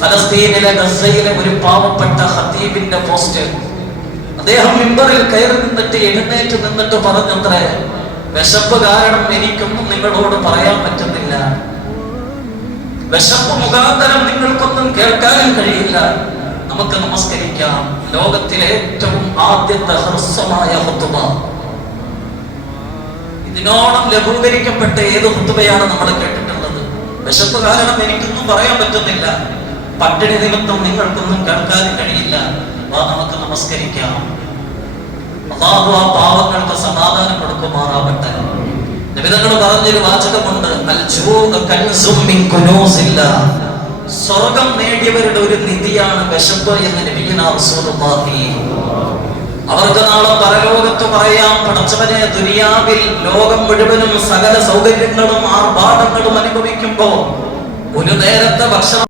ഫലസ്തീനിലെ ഗസയിലെ ഒരു പാവപ്പെട്ട ഖതീബിന്റെ പോസ്റ്റ്. അദ്ദേഹം മിമ്പറിൽ കയറി നിന്നിട്ട് എഴുന്നേറ്റ് നിന്നിട്ട് പറഞ്ഞത്രേ, വിശപ്പ് കാരണം എനിക്കൊന്നും നിങ്ങളോട് പറയാൻ പറ്റുന്നില്ല, വിശപ്പ് മുഖാന്തരം നിങ്ങൾക്കൊന്നും കേൾക്കാനും കഴിയില്ല, നമുക്ക് നമസ്കരിക്കാം. ലോകത്തിലെ ഏറ്റവും ആദ്യത്തെ ഹ്രസ്വമായ ഖുതുബ. ഇതിനോളം ലഘൂകരിക്കപ്പെട്ട ഏത് ഖുതുബയാണ് നമ്മൾ കേട്ടിട്ടുള്ളത്? വിശപ്പ് കാരണം എനിക്കൊന്നും പറയാൻ പറ്റുന്നില്ല, പട്ടിണി നിമിത്തം നിങ്ങൾക്കൊന്നും കേൾക്കാനും കഴിയില്ല, നമുക്ക് നമസ്കരിക്കാം. അല്ലാഹു ആ പാവങ്ങൾക്ക് സമാധാനം കൊടുക്കുമാറാവട്ടെ. നബിതങ്ങൾ പറഞ്ഞൊരു വാചകമുണ്ട്, സ്വർഗം നേടിയവരുടെ ഒരു നിധിയാണ് വിശപ്പ് എന്ന് നബിയുനാ റസൂലുള്ളാഹി. അവർക്ക് നാളെ പരലോകത്ത് പറയാം, പടച്ചവനെ, ദുനിയാവിൽ ലോകം മുഴുവനും സകല സൗകര്യങ്ങളും ആർഭാടങ്ങളും അനുഭവിക്കുമ്പോ ഒരു നേരത്തെ ഭക്ഷണം